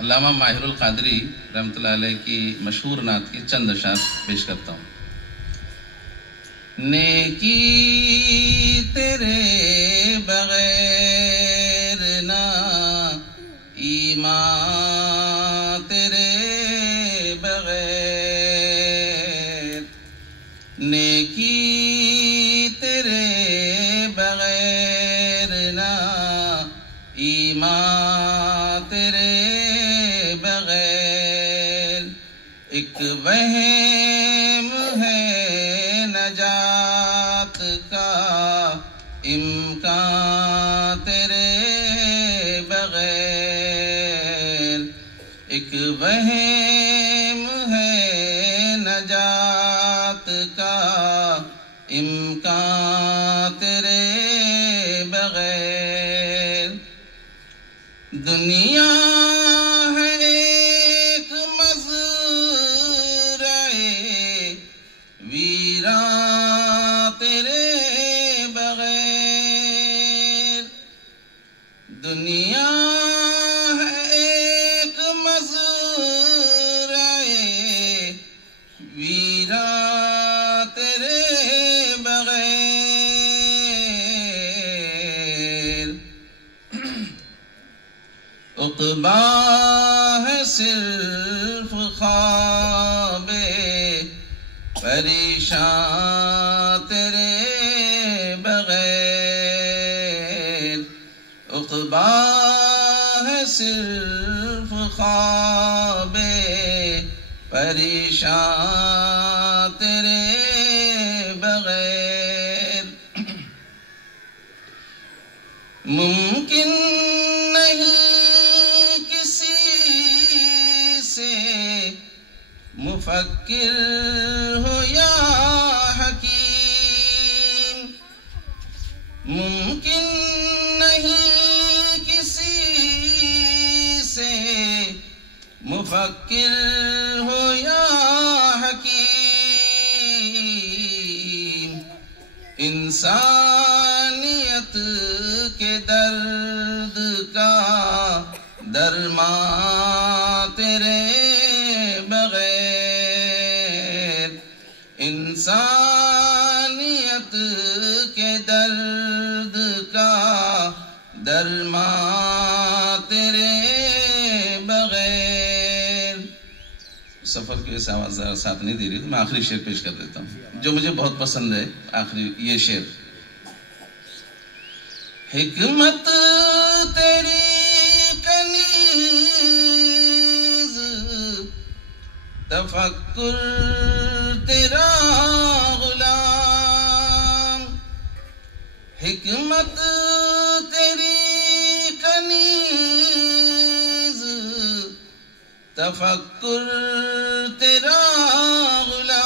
علامہ ماہر القادری رحمۃ اللہ علیہ کی مشہور نعت کی چند اشعار پیش کرتا ہوں. نیکی تیرے بغیر نہ ایمان تیرے بغیر، نیکی تیرے بغیر نہ ایمان تیرے بغیر، ایک وہم ہے نجات کا امکان تیرے بغیر، ایک وہم ہے نجات کا امکان تیرے بغیر. دنیا ہے ایک مزرعے ویراں تیرے بغیر، دنیا ہے ایک مزرعے ویراں تیرے بغیر، عقبیٰ ہے صرف خواب پریشان تیرے بغیر، عقبیٰ ہے صرف خواب پریشان تیرے بغیر. ممکن نہیں کسی سے مفکر ہو یا حکیم، ممکن نہیں کسی سے مفکر ہو یا حکیم، انسانیت کے درد کا درمان تیرے بغیر، انسانیت کے درد کا درمان تیرے بغیر. سفر کی ویسے آواز ساتھ نہیں دے رہی تو میں آخری شعر پیش کر دیتا ہوں جو مجھے بہت پسند ہے. آخری یہ شعر: حکمت تیری کنیز تفکر تیرا غلام، حکمت تیری کنیز تفکر تیرا غلام،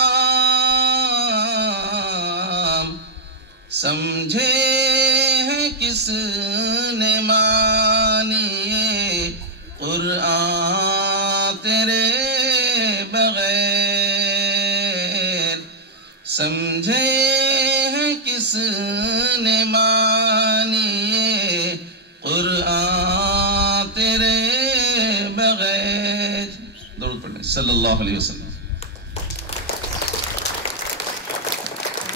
سمجھے ہیں کس نے مانی قرآن تیرے بغیر، سمجھے ہیں کس نے مانی قرآن تیرے بغیر. درود پڑھیں صلی اللہ علیہ وسلم.